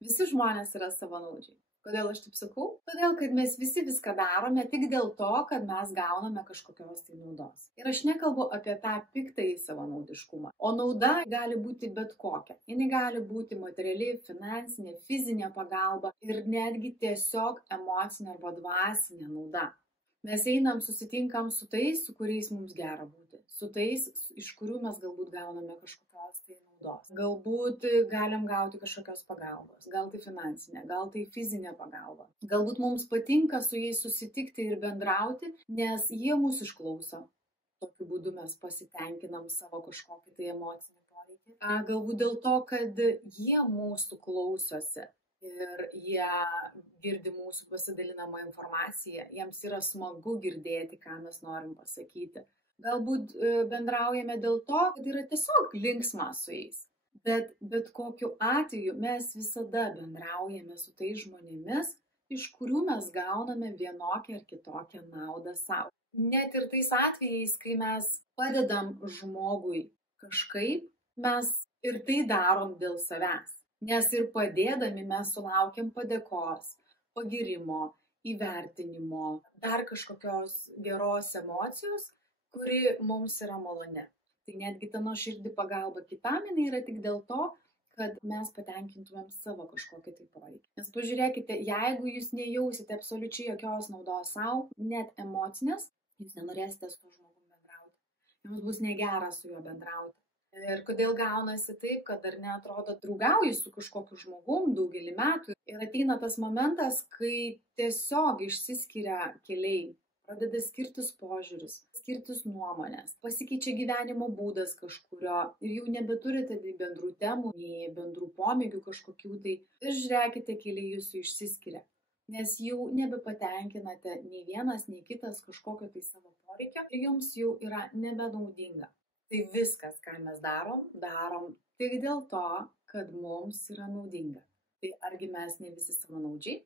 Visi žmonės yra savanaudžiai. Kodėl aš taip sakau? Todėl, kad mes visi viską darome tik dėl to, kad mes gauname kažkokios tai naudos. Ir aš nekalbu apie tą piktąjį savanaudiškumą. O nauda gali būti bet kokia. Jis gali būti materiali, finansinė, fizinė pagalba ir netgi tiesiog emocinė arba dvasinė nauda. Mes einam, susitinkam su tais, su kuriais mums gera būti. Su tais, iš kurių mes galbūt gauname kažkokios tai naudos. Galbūt galim gauti kažkokios pagalbos. Gal tai finansinė, gal tai fizinė pagalba. Galbūt mums patinka su jais susitikti ir bendrauti, nes jie mūsų išklauso. Tokiu būdu mes pasitenkinam savo kažkokį tai emocinį poreikį. Galbūt dėl to, kad jie mūsų klausosi. Ir jie girdi mūsų pasidalinamą informaciją, jiems yra smagu girdėti, ką mes norim pasakyti. Galbūt bendraujame dėl to, kad yra tiesiog linksma su jais. Bet kokiu atveju mes visada bendraujame su tais žmonėmis, iš kurių mes gauname vienokią ar kitokią naudą savo. Net ir tais atvejais, kai mes padedam žmogui kažkaip, mes ir tai darom dėl savęs. Nes ir padėdami mes sulaukiam padėkos, pagirimo, įvertinimo, dar kažkokios geros emocijos, kuri mums yra maloni. Tai netgi ta nuoširdi pagalba kitam jinai yra tik dėl to, kad mes patenkintumėm savo kažkokį tai poreikį. Nes pažiūrėkite, jeigu jūs nejausite absoliučiai jokios naudos savo, net emocinės, jūs nenorėsite su tuo žmogumi bendrauti. Jums bus negera su juo bendrauti. Ir kodėl gaunasi taip, kad dar neatrodo draugauji su kažkokiu žmogum daugelį metų. Ir ateina tas momentas, kai tiesiog išsiskiria keliai, pradeda skirtis požiūris, skirtis nuomonės, pasikeičia gyvenimo būdas kažkurio ir jau nebeturite nei bendrų temų, nei bendrų pomėgių kažkokių tai. Ir žiūrėkite, keliai jūsų išsiskiria, nes jau nebepatenkinate nei vienas, nei kitas kažkokio tai savo poreikio ir jums jau yra nebenaudinga. Tai viskas, ką mes darom tik dėl to, kad mums yra naudinga. Tai argi mes ne visi savanaudžiai?